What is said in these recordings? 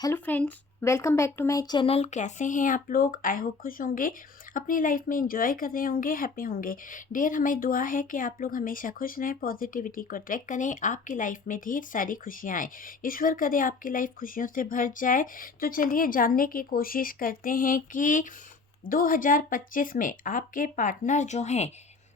Hello friends, welcome back to my channel. कैसे हैं आप लोग? आई होप खुश होंगे, अपनी लाइफ में एंजॉय कर रहे होंगे, हैप्पी होंगे। डियर, हमारी दुआ है कि आप लोग हमेशा खुश रहें, पॉजिटिविटी को अट्रैक्ट करें, आपकी लाइफ में ढेर सारी खुशियाँ आएँ। ईश्वर करे आपकी लाइफ खुशियों से भर जाए। तो चलिए जानने की कोशिश करते हैं कि 2025 में आपके पार्टनर जो हैं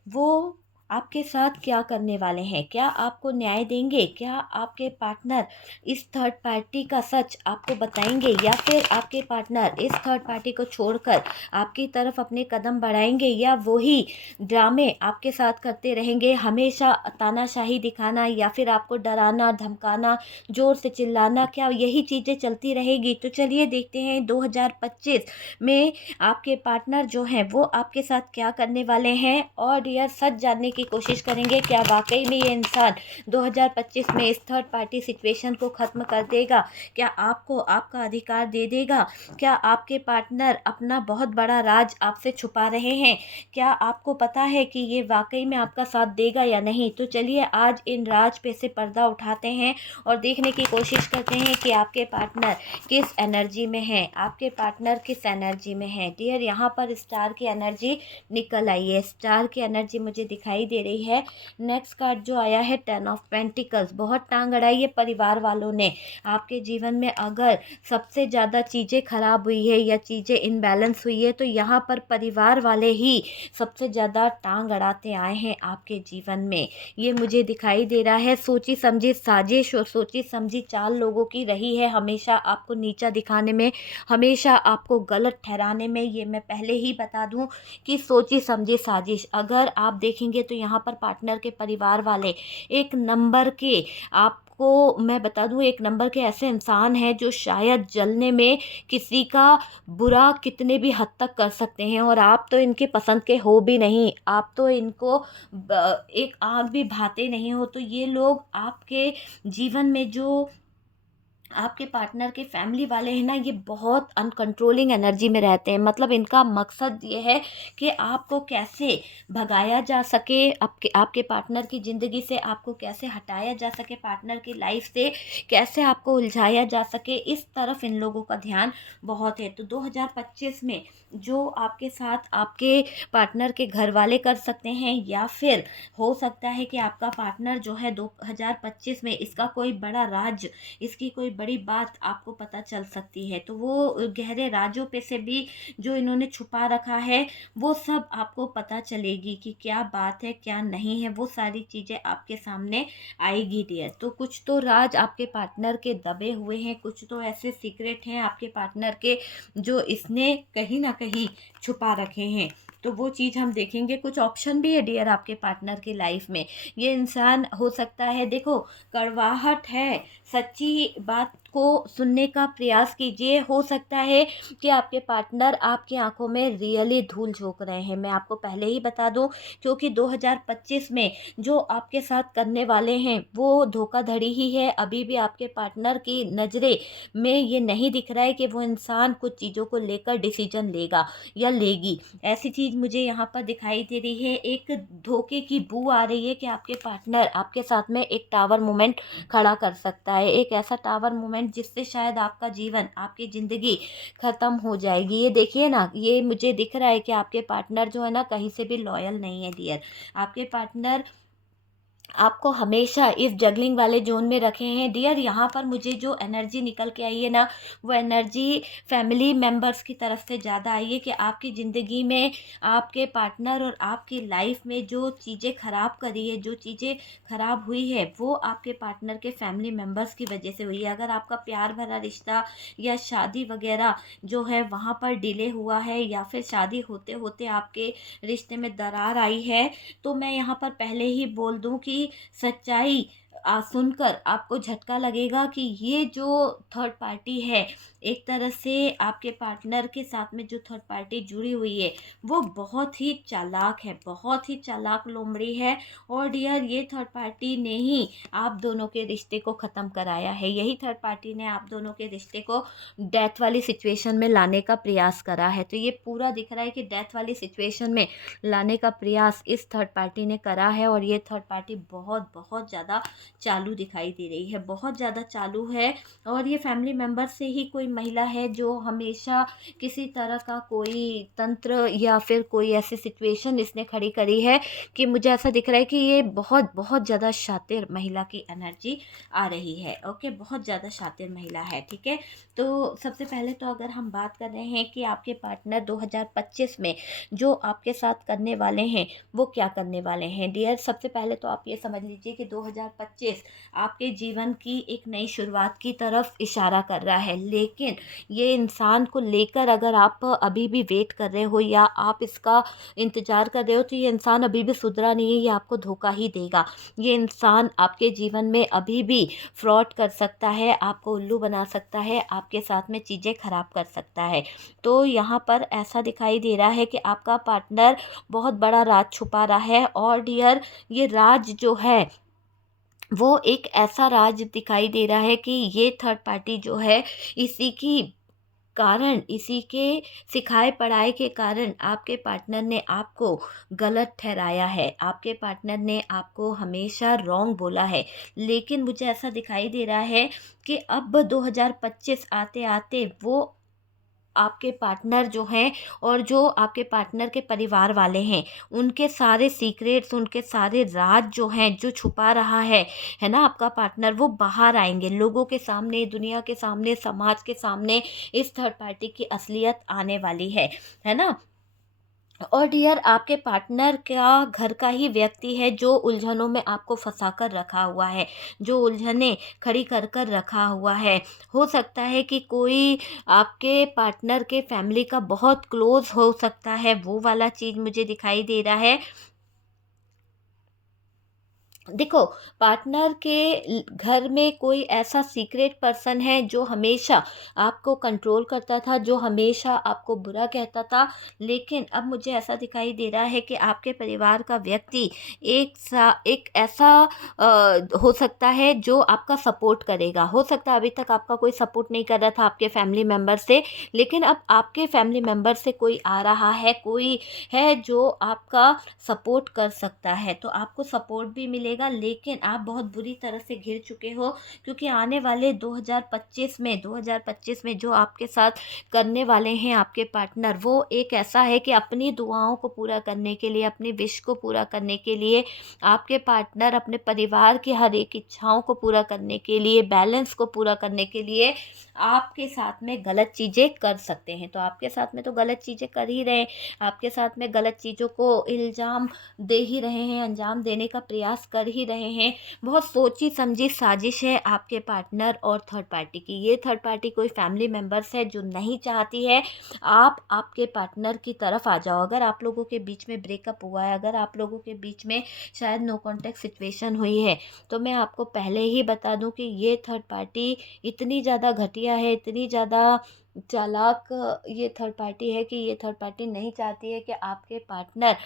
वो आपके साथ क्या करने वाले हैं। क्या आपको न्याय देंगे? क्या आपके पार्टनर इस थर्ड पार्टी का सच आपको बताएंगे, या फिर आपके पार्टनर इस थर्ड पार्टी को छोड़कर आपकी तरफ अपने कदम बढ़ाएंगे, या वही ड्रामे आपके साथ करते रहेंगे, हमेशा तानाशाही दिखाना या फिर आपको डराना धमकाना, जोर से चिल्लाना, क्या यही चीज़ें चलती रहेगी? तो चलिए देखते हैं 2025 में आपके पार्टनर जो हैं वो आपके साथ क्या करने वाले हैं, और यह सच जानने की कोशिश करेंगे क्या वाकई में ये इंसान 2025 में इस थर्ड पार्टी सिचुएशन को ख़त्म कर देगा। क्या आपको आपका अधिकार दे देगा? क्या आपके पार्टनर अपना बहुत बड़ा राज आपसे छुपा रहे हैं? क्या आपको पता है कि ये वाकई में आपका साथ देगा या नहीं? तो चलिए आज इन राज पे से पर्दा उठाते हैं और देखने की कोशिश करते हैं कि आपके पार्टनर किस एनर्जी में है, आपके पार्टनर किस एनर्जी में है। डियर, यहाँ पर स्टार की एनर्जी निकल आई है, स्टार की एनर्जी मुझे दिखाई दे रही है। नेक्स्ट कार्ड जो आया है 10 ऑफ पेंटिकल्स, बहुत टांग अड़ाई है परिवार वालों ने। आपके जीवन में अगर सबसे ज़्यादा चीज़ें खराब हुई है या चीज़ें इनबैलेंस हुई है तो यहाँ पर परिवार वाले ही सबसे ज़्यादा टांग अड़ाते आए हैं आपके जीवन में। ये मुझे दिखाई दे रहा है। सोची समझी साजिश और सोची समझी चाल लोगों की रही है, हमेशा आपको नीचा दिखाने में, हमेशा आपको गलत ठहराने में। ये मैं पहले ही बता दूं कि सोची समझी साजिश अगर आप देखेंगे तो यहाँ पर पार्टनर के परिवार वाले एक नंबर के, आपको मैं बता दूं, एक नंबर के ऐसे इंसान हैं जो शायद जलने में किसी का बुरा कितने भी हद तक कर सकते हैं, और आप तो इनके पसंद के हो भी नहीं, आप तो इनको एक आग भी भाते नहीं हो। तो ये लोग आपके जीवन में जो आपके पार्टनर के फैमिली वाले हैं ना, ये बहुत अनकंट्रोलिंग एनर्जी में रहते हैं। मतलब इनका मकसद ये है कि आपको कैसे भगाया जा सके, आपके आपके पार्टनर की ज़िंदगी से आपको कैसे हटाया जा सके, पार्टनर की लाइफ से कैसे आपको उलझाया जा सके, इस तरफ इन लोगों का ध्यान बहुत है। तो 2025 में जो आपके साथ आपके पार्टनर के घर वाले कर सकते हैं, या फिर हो सकता है कि आपका पार्टनर जो है 2025 में इसका कोई बड़ा राज, इसकी कोई बड़ी बात आपको पता चल सकती है। तो वो गहरे राजों पे से भी जो इन्होंने छुपा रखा है वो सब आपको पता चलेगी कि क्या बात है क्या नहीं है, वो सारी चीज़ें आपके सामने आएगी डियर। तो कुछ तो राज आपके पार्टनर के दबे हुए हैं, कुछ तो ऐसे सीक्रेट हैं आपके पार्टनर के जो इसने कहीं ना कहीं छुपा रखे हैं। तो वो चीज़ हम देखेंगे। कुछ ऑप्शन भी है डियर आपके पार्टनर की लाइफ में। ये इंसान हो सकता है, देखो कड़वाहट है, सच्ची बात को सुनने का प्रयास कीजिए। हो सकता है कि आपके पार्टनर आपकी आंखों में रियली धूल झोंक रहे हैं, मैं आपको पहले ही बता दूं, क्योंकि 2025 में जो आपके साथ करने वाले हैं वो धोखाधड़ी ही है। अभी भी आपके पार्टनर की नज़रें में ये नहीं दिख रहा है कि वो इंसान कुछ चीज़ों को लेकर डिसीजन लेगा या लेगी। ऐसी चीज़ मुझे यहाँ पर दिखाई दे रही है। एक धोखे की बू आ रही है कि आपके पार्टनर आपके साथ में एक टावर मोमेंट खड़ा कर सकता है, एक ऐसा टावर मोमेंट जिससे शायद आपका जीवन, आपकी ज़िंदगी ख़त्म हो जाएगी। ये देखिए ना, ये मुझे दिख रहा है कि आपके पार्टनर जो है ना कहीं से भी लॉयल नहीं है डियर। आपके पार्टनर आपको हमेशा इस जगलिंग वाले जोन में रखे हैं डियर। यहाँ पर मुझे जो एनर्जी निकल के आई है ना, वो एनर्जी फैमिली मेम्बर्स की तरफ से ज़्यादा आई है कि आपकी ज़िंदगी में आपके पार्टनर और आपकी लाइफ में जो चीज़ें ख़राब करी है, जो चीज़ें ख़राब हुई है, वो आपके पार्टनर के फैमिली मेम्बर्स की वजह से हुई है। अगर आपका प्यार भरा रिश्ता या शादी वगैरह जो है वहाँ पर डिले हुआ है, या फिर शादी होते होते आपके रिश्ते में दरार आई है, तो मैं यहाँ पर पहले ही बोल दूँ कि सच्चाई सुनकर आपको झटका लगेगा कि ये जो थर्ड पार्टी है, एक तरह से आपके पार्टनर के साथ में जो थर्ड पार्टी जुड़ी हुई है वो बहुत ही चालाक है, बहुत ही चालाक लोमड़ी है। और डियर, ये थर्ड पार्टी ने ही आप दोनों के रिश्ते को ख़त्म कराया है। यही थर्ड पार्टी ने आप दोनों के रिश्ते को डेथ वाली सिचुएशन में लाने का प्रयास करा है। तो ये पूरा दिख रहा है कि डेथ वाली सिचुएशन में लाने का प्रयास इस थर्ड पार्टी ने करा है, और ये थर्ड पार्टी बहुत बहुत ज़्यादा चालू दिखाई दे रही है, बहुत ज़्यादा चालू है। और ये फैमिली मेम्बर से ही कोई महिला है जो हमेशा किसी तरह का कोई तंत्र या फिर कोई ऐसी सिचुएशन इसने खड़ी करी है कि मुझे ऐसा दिख रहा है कि ये बहुत बहुत ज़्यादा शातिर महिला की एनर्जी आ रही है। ओके, बहुत ज़्यादा शातिर महिला है। ठीक है, तो सबसे पहले तो अगर हम बात कर रहे हैं कि आपके पार्टनर 2025 में जो आपके साथ करने वाले हैं वो क्या करने वाले हैं डियर, सबसे पहले तो आप ये समझ लीजिए कि 2025 आपके जीवन की एक नई शुरुआत की तरफ इशारा कर रहा है। लेकिन ये इंसान को लेकर अगर आप अभी भी वेट कर रहे हो या आप इसका इंतज़ार कर रहे हो तो ये इंसान अभी भी सुधरा नहीं है, ये आपको धोखा ही देगा। ये इंसान आपके जीवन में अभी भी फ्रॉड कर सकता है, आपको उल्लू बना सकता है, आपके साथ में चीज़ें खराब कर सकता है। तो यहाँ पर ऐसा दिखाई दे रहा है कि आपका पार्टनर बहुत बड़ा राज छुपा रहा है। और डियर, ये राज जो है वो एक ऐसा राज दिखाई दे रहा है कि ये थर्ड पार्टी जो है इसी की कारण, इसी के सिखाए पढ़ाए के कारण आपके पार्टनर ने आपको गलत ठहराया है, आपके पार्टनर ने आपको हमेशा रॉन्ग बोला है। लेकिन मुझे ऐसा दिखाई दे रहा है कि अब 2025 आते आते वो आपके पार्टनर जो हैं और जो आपके पार्टनर के परिवार वाले हैं, उनके सारे सीक्रेट्स, उनके सारे राज जो हैं, जो छुपा रहा है ना आपका पार्टनर, वो बाहर आएँगे लोगों के सामने, दुनिया के सामने, समाज के सामने। इस थर्ड पार्टी की असलियत आने वाली है ना? और डियर, आपके पार्टनर का घर का ही व्यक्ति है जो उलझनों में आपको फंसा कर रखा हुआ है, जो उलझनें खड़ी कर कर रखा हुआ है। हो सकता है कि कोई आपके पार्टनर के फैमिली का बहुत क्लोज हो सकता है, वो वाला चीज़ मुझे दिखाई दे रहा है। देखो, पार्टनर के घर में कोई ऐसा सीक्रेट पर्सन है जो हमेशा आपको कंट्रोल करता था, जो हमेशा आपको बुरा कहता था। लेकिन अब मुझे ऐसा दिखाई दे रहा है कि आपके परिवार का व्यक्ति एक ऐसा हो सकता है जो आपका सपोर्ट करेगा। हो सकता है अभी तक आपका कोई सपोर्ट नहीं कर रहा था आपके फैमिली मेम्बर से, लेकिन अब आपके फैमिली मेम्बर से कोई आ रहा है, कोई है जो आपका सपोर्ट कर सकता है। तो आपको सपोर्ट भी मिलेगा, लेकिन आप बहुत बुरी तरह से घिर चुके हो, क्योंकि आने वाले 2025 में जो आपके साथ करने वाले हैं आपके पार्टनर, वो एक ऐसा है कि अपनी दुआओं को पूरा करने के लिए, अपनी विश को पूरा करने के लिए, आपके पार्टनर अपने परिवार की हर एक इच्छाओं को पूरा करने के लिए, बैलेंस को पूरा करने के लिए आपके साथ में गलत चीज़ें कर सकते हैं। तो आपके साथ में तो गलत चीज़ें कर ही रहे हैं, आपके साथ में गलत चीज़ों को इल्ज़ाम दे ही रहे हैं, अंजाम देने का प्रयास कर ही रहे हैं। बहुत सोची समझी साजिश है आपके पार्टनर और थर्ड पार्टी की। ये थर्ड पार्टी कोई फैमिली मेम्बर्स है जो नहीं चाहती है आप आपके पार्टनर की तरफ आ जाओ। अगर आप लोगों के बीच में ब्रेकअप हुआ है, अगर आप लोगों के बीच में शायद नो कॉन्टैक्ट सिचुएशन हुई है, तो मैं आपको पहले ही बता दूं कि ये थर्ड पार्टी इतनी ज़्यादा घटिया है, इतनी ज़्यादा चालाक ये थर्ड पार्टी है कि ये थर्ड पार्टी नहीं चाहती है कि आपके पार्टनर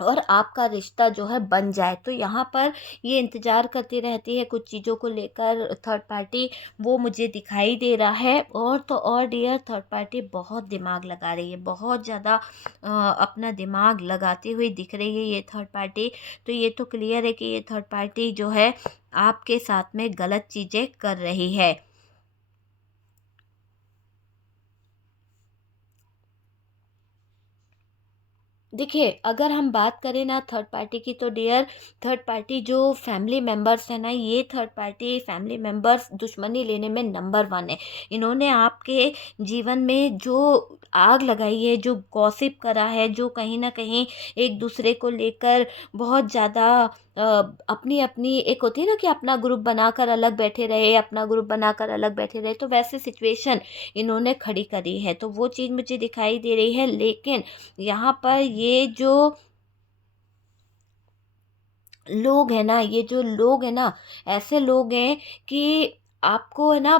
और आपका रिश्ता जो है बन जाए। तो यहाँ पर ये इंतज़ार करती रहती है कुछ चीज़ों को लेकर थर्ड पार्टी, वो मुझे दिखाई दे रहा है। और तो और डियर, थर्ड पार्टी बहुत दिमाग लगा रही है, बहुत ज़्यादा अपना दिमाग लगाती हुई दिख रही है ये थर्ड पार्टी। तो ये तो क्लियर है कि ये थर्ड पार्टी जो है आपके साथ में गलत चीज़ें कर रही है। देखिए, अगर हम बात करें ना थर्ड पार्टी की, तो डियर, थर्ड पार्टी जो फैमिली मेंबर्स है ना, ये थर्ड पार्टी फैमिली मेंबर्स दुश्मनी लेने में नंबर वन है। इन्होंने आपके जीवन में जो आग लगाई है, जो गॉसिप करा है, जो कहीं ना कहीं एक दूसरे को लेकर बहुत ज़्यादा अपनी अपनी एक होती है ना कि अपना ग्रुप बनाकर अलग बैठे रहे, अपना ग्रुप बनाकर अलग बैठे रहे, तो वैसे सिचुएशन इन्होंने खड़ी करी है। तो वो चीज़ मुझे दिखाई दे रही है। लेकिन यहाँ पर ये जो लोग हैं ना, ये जो लोग हैं ना, ऐसे लोग हैं कि आपको है ना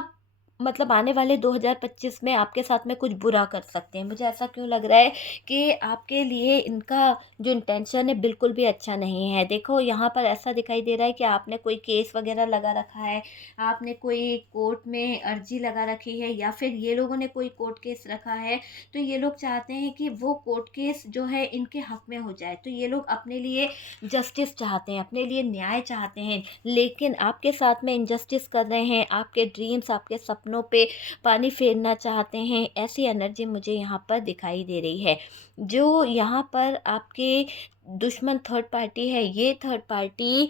मतलब आने वाले 2025 में आपके साथ में कुछ बुरा कर सकते हैं। मुझे ऐसा क्यों लग रहा है कि आपके लिए इनका जो इंटेंशन है बिल्कुल भी अच्छा नहीं है। देखो यहाँ पर ऐसा दिखाई दे रहा है कि आपने कोई केस वग़ैरह लगा रखा है, आपने कोई कोर्ट में अर्ज़ी लगा रखी है या फिर ये लोगों ने कोई कोर्ट केस रखा है। तो ये लोग चाहते हैं कि वो कोर्ट केस जो है इनके हक़ में हो जाए। तो ये लोग अपने लिए जस्टिस चाहते हैं, अपने लिए न्याय चाहते हैं, लेकिन आपके साथ में इनजस्टिस कर रहे हैं, आपके ड्रीम्स, आपके सपनों पे पानी फेरना चाहते हैं, ऐसी एनर्जी मुझे यहाँ पर दिखाई दे रही है। जो यहाँ पर आपके दुश्मन थर्ड पार्टी है, ये थर्ड पार्टी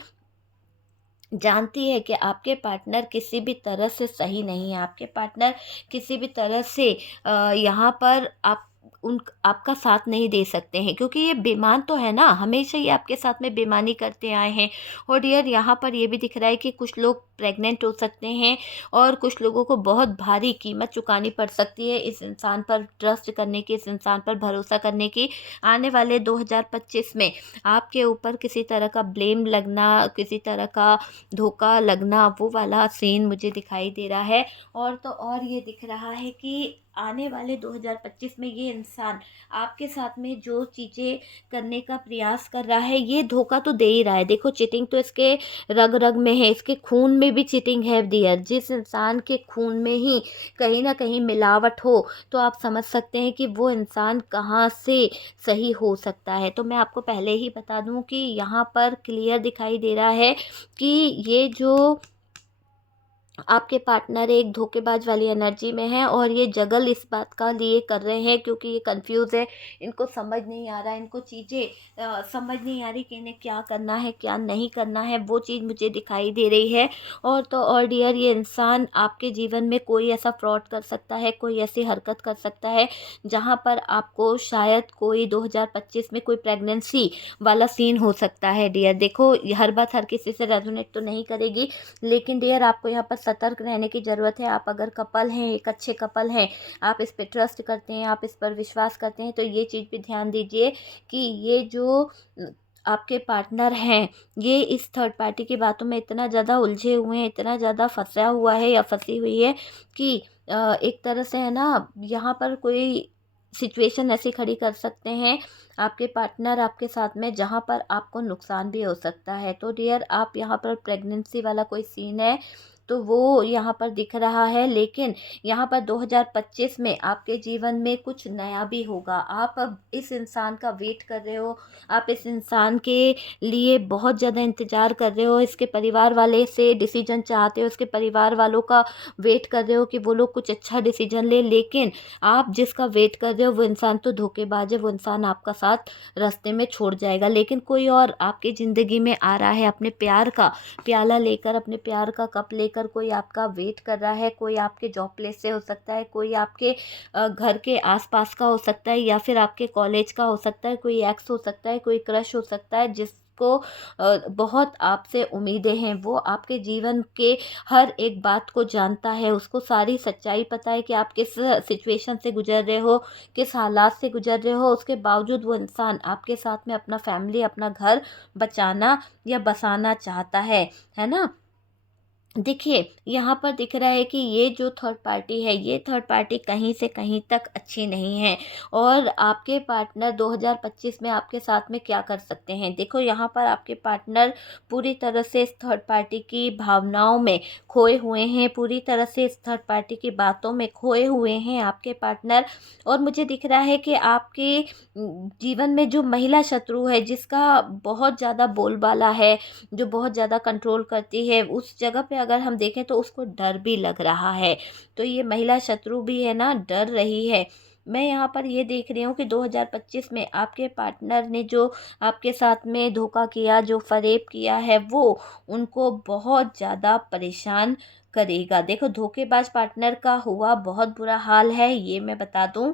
जानती है कि आपके पार्टनर किसी भी तरह से सही नहीं है, आपके पार्टनर किसी भी तरह से यहाँ पर आपका साथ नहीं दे सकते हैं, क्योंकि ये बेईमान तो है ना, हमेशा ही आपके साथ में बेईमानी करते आए हैं। और डियर यहाँ पर ये भी दिख रहा है कि कुछ लोग प्रेग्नेंट हो सकते हैं और कुछ लोगों को बहुत भारी कीमत चुकानी पड़ सकती है इस इंसान पर ट्रस्ट करने की, इस इंसान पर भरोसा करने की। आने वाले 2025 में आपके ऊपर किसी तरह का ब्लेम लगना, किसी तरह का धोखा लगना, वो वाला सीन मुझे दिखाई दे रहा है। और तो और ये दिख रहा है कि आने वाले 2025 में ये इंसान आपके साथ में जो चीज़ें करने का प्रयास कर रहा है, ये धोखा तो दे ही रहा है। देखो चीटिंग तो इसके रग रग में है, इसके खून में भी चीटिंग है डियर। जिस इंसान के खून में ही कहीं ना कहीं मिलावट हो, तो आप समझ सकते हैं कि वो इंसान कहाँ से सही हो सकता है। तो मैं आपको पहले ही बता दूं कि यहाँ पर क्लियर दिखाई दे रहा है कि ये जो आपके पार्टनर एक धोखेबाज वाली एनर्जी में है, और ये जगल इस बात का लिए कर रहे हैं क्योंकि ये कंफ्यूज है, इनको समझ नहीं आ रहा है, इनको चीज़ें समझ नहीं आ रही कि इन्हें क्या करना है क्या नहीं करना है, वो चीज़ मुझे दिखाई दे रही है। और तो और डियर, ये इंसान आपके जीवन में कोई ऐसा फ्रॉड कर सकता है, कोई ऐसी हरकत कर सकता है जहाँ पर आपको शायद कोई 2025 में कोई प्रेगनेंसी वाला सीन हो सकता है डियर। देखो हर बात हर किसी से रेजोनेट तो नहीं करेगी, लेकिन डियर आपको यहाँ पर सतर्क रहने की ज़रूरत है। आप अगर कपल हैं, एक अच्छे कपल हैं, आप इस पे ट्रस्ट करते हैं, आप इस पर विश्वास करते हैं, तो ये चीज़ पे ध्यान दीजिए कि ये जो आपके पार्टनर हैं, ये इस थर्ड पार्टी की बातों में इतना ज़्यादा उलझे हुए हैं, इतना ज़्यादा फंसा हुआ है या फंसी हुई है कि एक तरह से है ना, यहाँ पर कोई सिचुएशन ऐसी खड़ी कर सकते हैं आपके पार्टनर आपके साथ में, जहाँ पर आपको नुकसान भी हो सकता है। तो डियर आप यहाँ पर प्रेगनेंसी वाला कोई सीन है तो वो यहाँ पर दिख रहा है, लेकिन यहाँ पर 2025 में आपके जीवन में कुछ नया भी होगा। आप अब इस इंसान का वेट कर रहे हो, आप इस इंसान के लिए बहुत ज़्यादा इंतज़ार कर रहे हो, इसके परिवार वाले से डिसीजन चाहते हो, इसके परिवार वालों का वेट कर रहे हो कि वो लोग कुछ अच्छा डिसीजन ले, लेकिन आप जिसका वेट कर रहे हो वो इंसान तो धोखेबाज है, वो इंसान आपका साथ रास्ते में छोड़ जाएगा। लेकिन कोई और आपकी ज़िंदगी में आ रहा है अपने प्यार का प्याला लेकर, अपने प्यार का कप लेकर, कोई आपका वेट कर रहा है। कोई आपके जॉब प्लेस से हो सकता है, कोई आपके घर के आसपास का हो सकता है, या फिर आपके कॉलेज का हो सकता है, कोई एक्स हो सकता है, कोई क्रश हो सकता है, जिसको बहुत आपसे उम्मीदें हैं। वो आपके जीवन के हर एक बात को जानता है, उसको सारी सच्चाई पता है कि आप किस सिचुएशन से गुजर रहे हो, किस हालात से गुजर रहे हो। उसके बावजूद वो इंसान आपके साथ में अपना फैमिली, अपना घर बचाना या बसाना चाहता है ना। देखिए, यहाँ पर दिख रहा है कि ये जो थर्ड पार्टी है, ये थर्ड पार्टी कहीं से कहीं तक अच्छी नहीं है, और आपके पार्टनर 2025 में आपके साथ में क्या कर सकते हैं। देखो यहाँ पर आपके पार्टनर पूरी तरह से इस थर्ड पार्टी की भावनाओं में खोए हुए हैं, पूरी तरह से इस थर्ड पार्टी की बातों में खोए हुए हैं आपके पार्टनर। और मुझे दिख रहा है कि आपके जीवन में जो महिला शत्रु है, जिसका बहुत ज़्यादा बोलबाला है, जो बहुत ज़्यादा कंट्रोल करती है, उस जगह पे अगर हम देखें तो उसको डर भी लग रहा है। तो ये महिला शत्रु भी है ना, डर रही है। मैं यहाँ पर ये देख रही हूँ कि 2025 में आपके पार्टनर ने जो आपके साथ में धोखा किया, जो फ़रेब किया है, वो उनको बहुत ज़्यादा परेशान करेगा। देखो धोखेबाज पार्टनर का हुआ बहुत बुरा हाल है, ये मैं बता दूँ।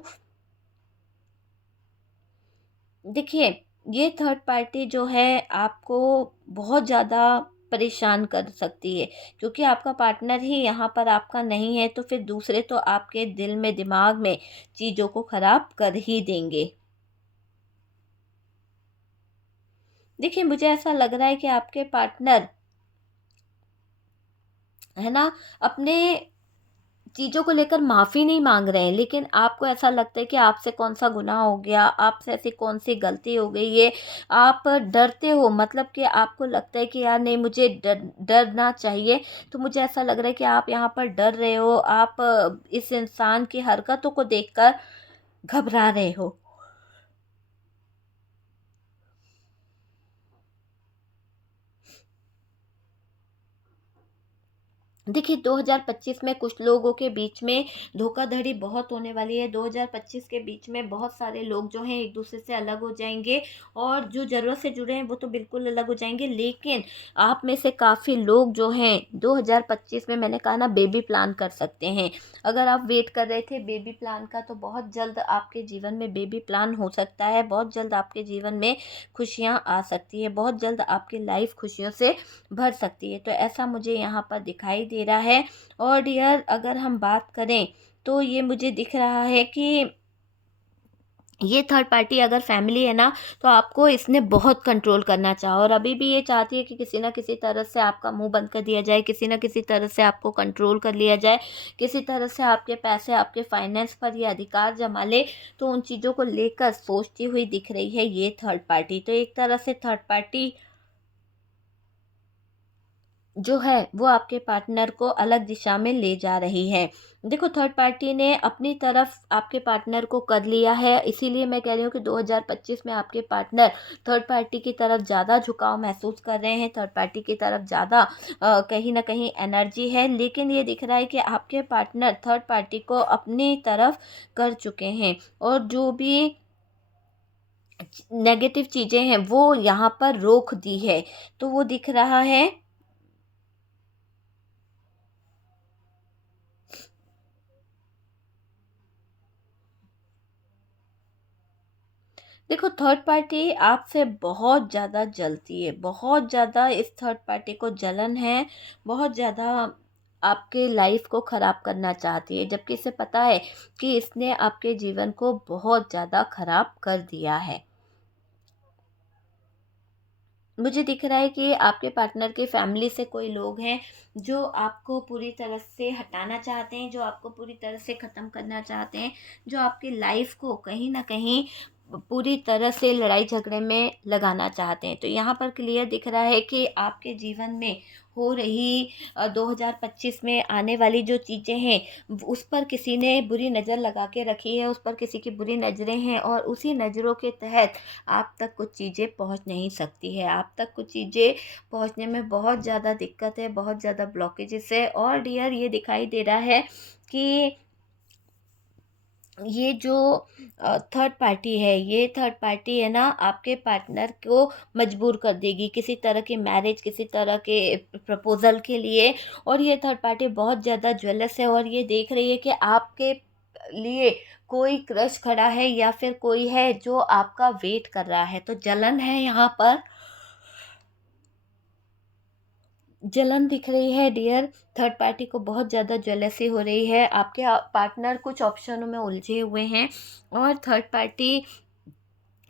देखिए, ये थर्ड पार्टी जो है आपको बहुत ज़्यादा परेशान कर सकती है, क्योंकि आपका पार्टनर ही यहाँ पर आपका नहीं है, तो फिर दूसरे तो आपके दिल में, दिमाग में चीज़ों को ख़राब कर ही देंगे। देखिए, मुझे ऐसा लग रहा है कि आपके पार्टनर है ना, अपने चीज़ों को लेकर माफ़ी नहीं माँग रहे हैं, लेकिन आपको ऐसा लगता है कि आपसे कौन-सा गुनाह हो गया, आपसे ऐसी कौन-सी गलती हो गई है। आप डरते हो, मतलब कि आपको लगता है कि यार नहीं, मुझे डरना चाहिए। तो मुझे ऐसा लग रहा है कि आप यहाँ पर डर रहे हो, आप इस इंसान की हरकतों को देखकर घबरा रहे हो। देखिए, 2025 में कुछ लोगों के बीच में धोखाधड़ी बहुत होने वाली है। 2025 के बीच में बहुत सारे लोग जो हैं एक दूसरे से अलग हो जाएँगे, और जो ज़रूरत से जुड़े हैं वो तो बिल्कुल अलग हो जाएँगे। लेकिन आप में से काफ़ी लोग जो हैं 2025 में, मैंने कहा ना, बेबी प्लान कर सकते हैं। अगर आप वेट कर रहे थे बेबी प्लान का, तो बहुत जल्द आपके जीवन में बेबी प्लान हो सकता है। बहुत जल्द आपके जीवन में खुशियाँ आ सकती हैं। बहुत जल्द आपकी लाइफ़ खुशियों से भर सकती है। तो ऐसा मुझे यहाँ पर दिखाई दे रहा है। और डियर, अगर हम बात करें, तो ये मुझे दिख रहा है कि ये थर्ड पार्टी अगर फैमिली है ना, तो आपको इसने बहुत कंट्रोल करना चाहा, और अभी भी ये चाहती है कि किसी न किसी तरह से आपका मुंह बंद कर दिया जाए, किसी न किसी तरह से आपको कंट्रोल कर लिया जाए, किसी तरह से आपके पैसे, आपके फाइनेंस पर ये अधिकार जमा ले। तो उन चीज़ों को लेकर सोचती हुई दिख रही है ये थर्ड पार्टी। तो एक तरह से थर्ड पार्टी जो है वो आपके पार्टनर को अलग दिशा में ले जा रही है। देखो, थर्ड पार्टी ने अपनी तरफ आपके पार्टनर को कर लिया है, इसीलिए मैं कह रही हूँ कि 2025 में आपके पार्टनर थर्ड पार्टी की तरफ ज़्यादा झुकाव महसूस कर रहे हैं, थर्ड पार्टी की तरफ ज़्यादा कहीं न कहीं एनर्जी है। लेकिन ये दिख रहा है कि आपके पार्टनर थर्ड पार्टी को अपनी तरफ कर चुके हैं, और जो भी नेगेटिव चीज़ें हैं वो यहाँ पर रोक दी है। तो वो दिख रहा है। देखो, थर्ड पार्टी आपसे बहुत ज़्यादा जलती है, बहुत ज़्यादा इस थर्ड पार्टी को जलन है, बहुत ज़्यादा आपके लाइफ को ख़राब करना चाहती है, जबकि इसे पता है कि इसने आपके जीवन को बहुत ज़्यादा ख़राब कर दिया है। मुझे दिख रहा है कि आपके पार्टनर की फैमिली से कोई लोग हैं जो आपको पूरी तरह से हटाना चाहते हैं, जो आपको पूरी तरह से ख़त्म करना चाहते हैं, जो आपकी लाइफ को कहीं न कहीं पूरी तरह से लड़ाई झगड़े में लगाना चाहते हैं। तो यहाँ पर क्लियर दिख रहा है कि आपके जीवन में हो रही 2025 में आने वाली जो चीज़ें हैं, उस पर किसी ने बुरी नज़र लगा के रखी है, उस पर किसी की बुरी नज़रें हैं, और उसी नज़रों के तहत आप तक कुछ चीज़ें पहुंच नहीं सकती है। आप तक कुछ चीज़ें पहुंचने में बहुत ज़्यादा दिक्कत है, बहुत ज़्यादा ब्लॉकेजेस है। और डियर, ये दिखाई दे रहा है कि ये जो थर्ड पार्टी है, ये थर्ड पार्टी है ना, आपके पार्टनर को मजबूर कर देगी किसी तरह की मैरिज, किसी तरह के प्रपोज़ल के लिए। और ये थर्ड पार्टी बहुत ज़्यादा जेलस है, और ये देख रही है कि आपके लिए कोई क्रश खड़ा है, या फिर कोई है जो आपका वेट कर रहा है। तो जलन है यहाँ पर, जलन दिख रही है डियर। थर्ड पार्टी को बहुत ज़्यादा जेलसी हो रही है। आपके पार्टनर कुछ ऑप्शनों में उलझे हुए हैं, और थर्ड पार्टी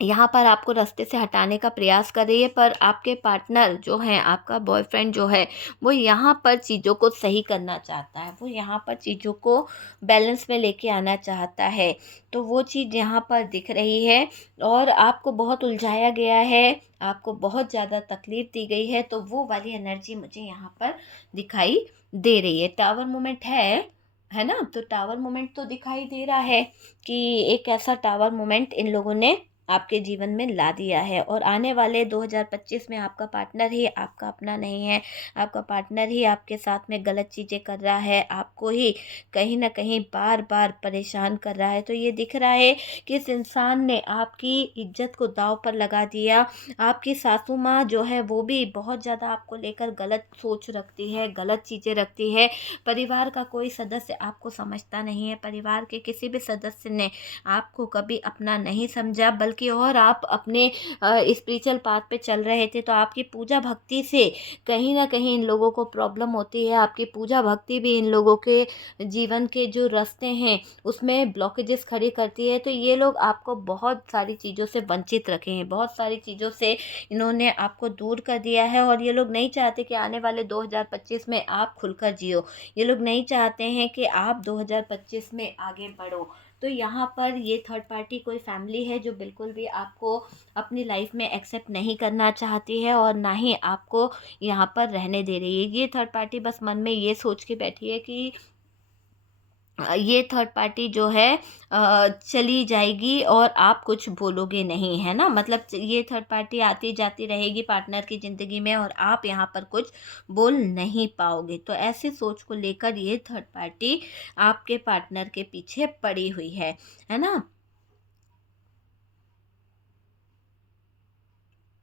यहाँ पर आपको रास्ते से हटाने का प्रयास कर रही है। पर आपके पार्टनर जो हैं, आपका बॉयफ्रेंड जो है, वो यहाँ पर चीज़ों को सही करना चाहता है, वो यहाँ पर चीज़ों को बैलेंस में लेके आना चाहता है। तो वो चीज़ यहाँ पर दिख रही है, और आपको बहुत उलझाया गया है, आपको बहुत ज़्यादा तकलीफ़ दी गई है। तो वो वाली एनर्जी मुझे यहाँ पर दिखाई दे रही है। टावर मोमेंट है ना? तो टावर मोमेंट तो दिखाई दे रहा है कि एक ऐसा टावर मोमेंट इन लोगों ने आपके जीवन में ला दिया है। और आने वाले 2025 में आपका पार्टनर ही आपका अपना नहीं है, आपका पार्टनर ही आपके साथ में गलत चीज़ें कर रहा है, आपको ही कहीं न कहीं बार-बार परेशान कर रहा है। तो ये दिख रहा है कि इस इंसान ने आपकी इज़्ज़त को दाँव पर लगा दिया। आपकी सासू माँ जो है वो भी बहुत ज़्यादा आपको लेकर गलत सोच रखती है, गलत चीज़ें रखती है। परिवार का कोई सदस्य आपको समझता नहीं है, परिवार के किसी भी सदस्य ने आपको कभी अपना नहीं समझा, बल्कि की और आप अपने स्पिरिचुअल पाथ पे चल रहे थे, तो आपकी पूजा भक्ति से कहीं न कहीं इन लोगों को प्रॉब्लम होती है। आपकी पूजा भक्ति भी इन लोगों के जीवन के जो रास्ते हैं उसमें ब्लॉकेजेस खड़ी करती है। तो ये लोग आपको बहुत सारी चीज़ों से वंचित रखे हैं, बहुत सारी चीज़ों से इन्होंने आपको दूर कर दिया है, और ये लोग नहीं चाहते कि आने वाले 2025 में आप खुलकर जियो। ये लोग नहीं चाहते हैं कि आप 2025 में आगे बढ़ो। तो यहाँ पर ये थर्ड पार्टी कोई फैमिली है जो बिल्कुल भी आपको अपनी लाइफ में एक्सेप्ट नहीं करना चाहती है, और ना ही आपको यहाँ पर रहने दे रही है। ये थर्ड पार्टी बस मन में ये सोच के बैठी है कि ये थर्ड पार्टी जो है चली जाएगी और आप कुछ बोलोगे नहीं, है ना। मतलब ये थर्ड पार्टी आती जाती रहेगी पार्टनर की ज़िंदगी में, और आप यहाँ पर कुछ बोल नहीं पाओगे। तो ऐसी सोच को लेकर ये थर्ड पार्टी आपके पार्टनर के पीछे पड़ी हुई है ना।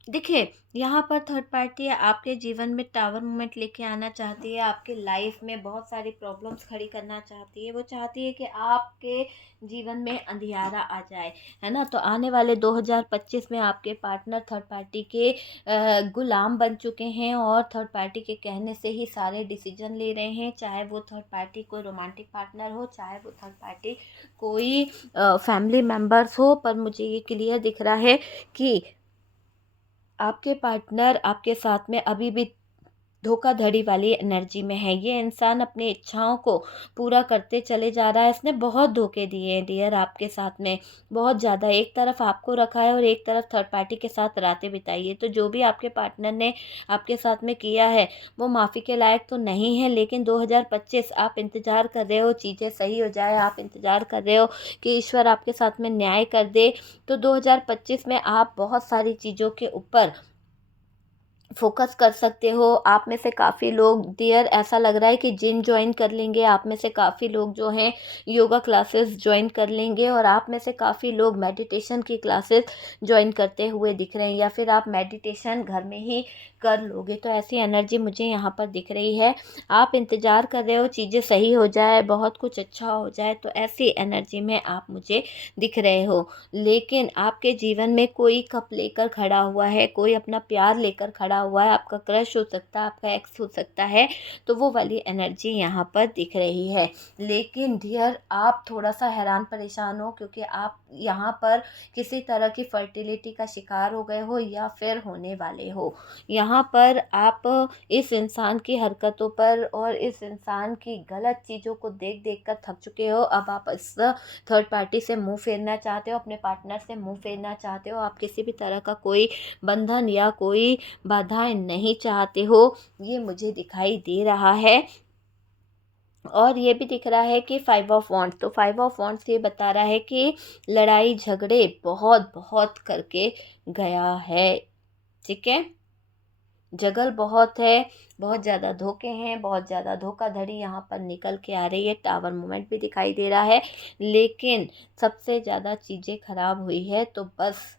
देखिए, यहाँ पर थर्ड पार्टी आपके जीवन में टावर मोमेंट लेके आना चाहती है, आपके लाइफ में बहुत सारी प्रॉब्लम्स खड़ी करना चाहती है। वो चाहती है कि आपके जीवन में अंधियारा आ जाए, है ना। तो आने वाले 2025 में आपके पार्टनर थर्ड पार्टी के गुलाम बन चुके हैं, और थर्ड पार्टी के कहने से ही सारे डिसीजन ले रहे हैं। चाहे वो थर्ड पार्टी कोई रोमांटिक पार्टनर हो, चाहे वो थर्ड पार्टी कोई फैमिली मेम्बर्स हो, पर मुझे ये क्लियर दिख रहा है कि आपके पार्टनर आपके साथ में अभी भी धोखाधड़ी वाली एनर्जी में है। ये इंसान अपनी इच्छाओं को पूरा करते चले जा रहा है। इसने बहुत धोखे दिए हैं डियर आपके साथ में, बहुत ज़्यादा। एक तरफ आपको रखा है और एक तरफ थर्ड पार्टी के साथ रातें बिताई है। तो जो भी आपके पार्टनर ने आपके साथ में किया है वो माफ़ी के लायक तो नहीं है, लेकिन 2025 आप इंतज़ार कर रहे हो चीज़ें सही हो जाए, आप इंतज़ार कर रहे हो कि ईश्वर आपके साथ में न्याय कर दे। तो 2025 में आप बहुत सारी चीज़ों के ऊपर फ़ोकस कर सकते हो। आप में से काफ़ी लोग डियर ऐसा लग रहा है कि जिम जॉइन कर लेंगे, आप में से काफ़ी लोग जो हैं योगा क्लासेस जॉइन कर लेंगे, और आप में से काफ़ी लोग मेडिटेशन की क्लासेस जॉइन करते हुए दिख रहे हैं, या फिर आप मेडिटेशन घर में ही कर लोगे। तो ऐसी एनर्जी मुझे यहाँ पर दिख रही है। आप इंतज़ार कर रहे हो चीज़ें सही हो जाए, बहुत कुछ अच्छा हो जाए, तो ऐसी एनर्जी में आप मुझे दिख रहे हो। लेकिन आपके जीवन में कोई कप लेकर खड़ा हुआ है, कोई अपना प्यार लेकर खड़ा हुआ है, आपका क्रश हो सकता है, आपका एक्स हो सकता है। तो वो वाली एनर्जी यहाँ पर दिख रही है। लेकिन डियर आप थोड़ा सा हैरान परेशान हो, क्योंकि आप यहाँ पर किसी तरह की फर्टिलिटी का शिकार हो गए हो, या फिर होने वाले हो। यहाँ पर आप इस इंसान की हरकतों पर और इस इंसान की गलत चीज़ों को देख देख कर थक चुके हो। अब आप इस थर्ड पार्टी से मुंह फेरना चाहते हो, अपने पार्टनर से मुंह फेरना चाहते हो। आप किसी भी तरह का कोई बंधन या कोई बाधाएं नहीं चाहते हो, ये मुझे दिखाई दे रहा है। और ये भी दिख रहा है कि 5 ऑफ वॉन्ड्स, तो 5 ऑफ वॉन्ड्स ये बता रहा है कि लड़ाई झगड़े बहुत बहुत करके गया है, ठीक है। जगल बहुत है, बहुत ज़्यादा धोखे हैं, बहुत ज़्यादा धोखाधड़ी यहाँ पर निकल के आ रही है। टावर मोमेंट भी दिखाई दे रहा है, लेकिन सबसे ज़्यादा चीज़ें खराब हुई है तो बस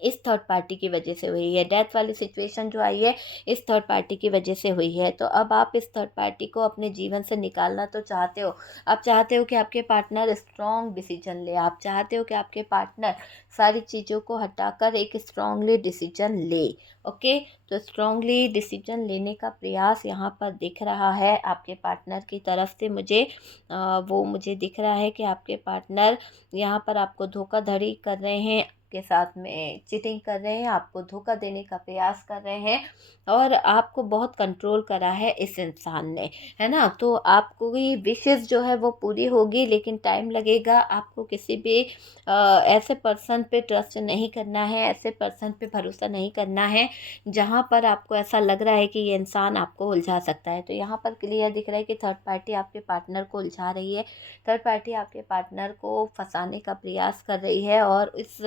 इस थर्ड पार्टी की वजह से हुई है। डेथ वाली सिचुएशन जो आई है इस थर्ड पार्टी की वजह से हुई है। तो अब आप इस थर्ड पार्टी को अपने जीवन से निकालना तो चाहते हो। आप चाहते हो कि आपके पार्टनर स्ट्रॉन्ग डिसीजन ले, आप चाहते हो कि आपके पार्टनर सारी चीज़ों को हटाकर एक स्ट्रॉन्गली डिसीजन ले। ओके, तो स्ट्रॉन्गली डिसीजन लेने का प्रयास यहाँ पर दिख रहा है आपके पार्टनर की तरफ से मुझे। वो मुझे दिख रहा है कि आपके पार्टनर यहाँ पर आपको धोखाधड़ी कर रहे हैं, के साथ में चीटिंग कर रहे हैं, आपको धोखा देने का प्रयास कर रहे हैं, और आपको बहुत कंट्रोल करा है इस इंसान ने, है ना। तो आपको ये विशेस जो है वो पूरी होगी, लेकिन टाइम लगेगा। आपको किसी भी ऐसे पर्सन पे ट्रस्ट नहीं करना है, ऐसे पर्सन पे भरोसा नहीं करना है जहाँ पर आपको ऐसा लग रहा है कि ये इंसान आपको उलझा सकता है। तो यहाँ पर क्लियर दिख रहा है कि थर्ड पार्टी आपके पार्टनर को उलझा रही है, थर्ड पार्टी आपके पार्टनर को फंसाने का प्रयास कर रही है, और इस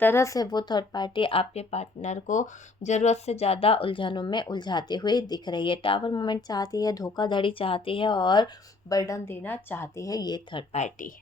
तरह से वो थर्ड पार्टी आपके पार्टनर को ज़रूरत से ज़्यादा उलझनों में उलझाते हुए दिख रही है। टावर मोमेंट चाहती है, धोखाधड़ी चाहती है, और बर्डन देना चाहती है ये थर्ड पार्टी।